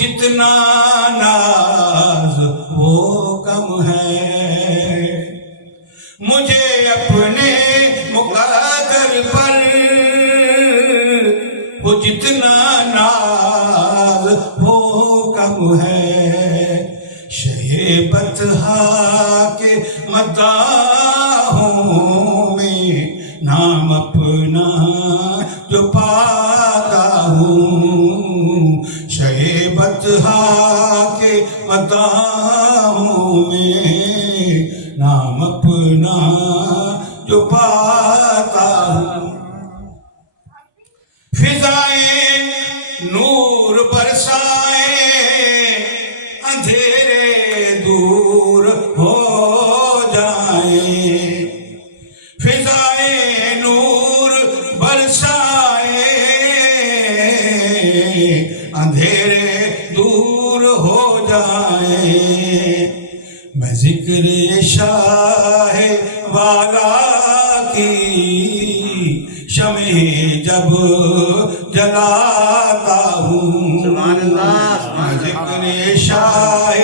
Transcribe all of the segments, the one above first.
جتنا ناز وہ کم ہے، مجھے اپنے مقدر پر وہ جتنا ناز وہ کم ہے، شیبت کے مداحوں میں نام اپنا جو پاتا ہوں، شیبت کے مداحوں میں نام اپنا جو پاتا ہوں، فضائیں نور برسائیں اندھیرے دور ہو جائیں، فضائیں نور برسائیں اندھیرے دور ہو جائیں، میں ذکر شاہ والا کی شمع جب جلاتا ہوں، سبحان اللہ، میں ذکر شاہ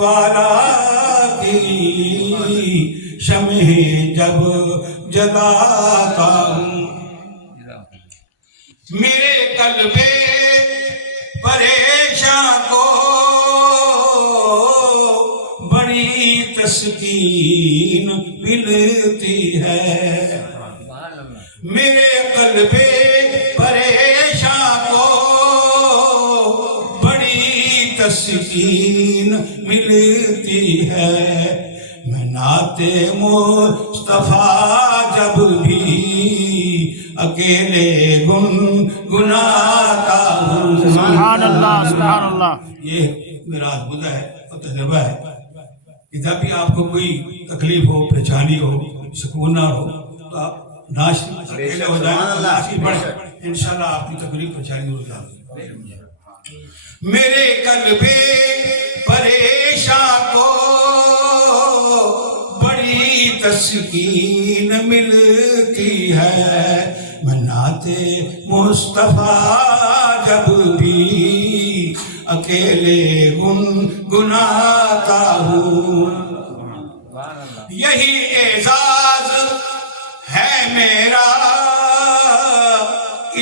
والا کی شمع جب جلاتا ہوں، میرے قلب پریشاں کو بڑی تسکین ملتی ہے، میرے قلب پریشاں کو بڑی تسکین ملتی ہے، میں نعت مصطفیٰ جب بھی اکیلے گنگناتا ہوں، سبحان اللہ سبحان اللہ۔ یہ میرا عبودہ ہے اور تجربہ ہے کہ جب بھی آپ کو کوئی تکلیف ہو، پریشانی ہو، سکون نہ ہو تو آپ ناش اکیلے ہو جائیں، ناشی پڑھیں، انشاءاللہ آپ کی تکلیف پریشانی ہو جائے۔ میرے قلب پریشاں کو بڑی تسکین ملتی ہے، میں نعت مصطفیٰ جب بھی اکیلے گنگناتا ہوں، یہی اعزاز ہے میرا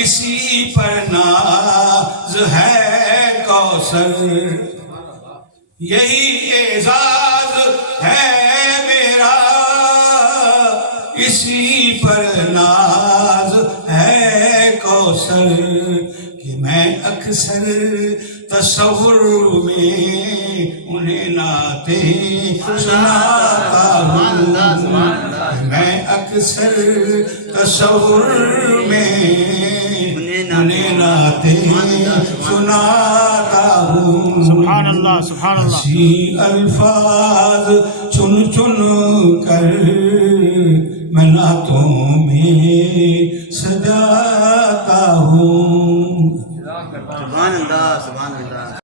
اسی پر ناز ہے کوثر، یہی اعزاز ہے میرا اسی پر ناز ہے کوثر، کہ میں اکثر تصور میں انہیں نعتیں سناتا ہوں، میں اکثر تصور میں انہیں نعتیں سناتا ہوں، سبحان اللہ سبحان اللہ۔ ہنسی الفاظ چن چن کر میں نعتوں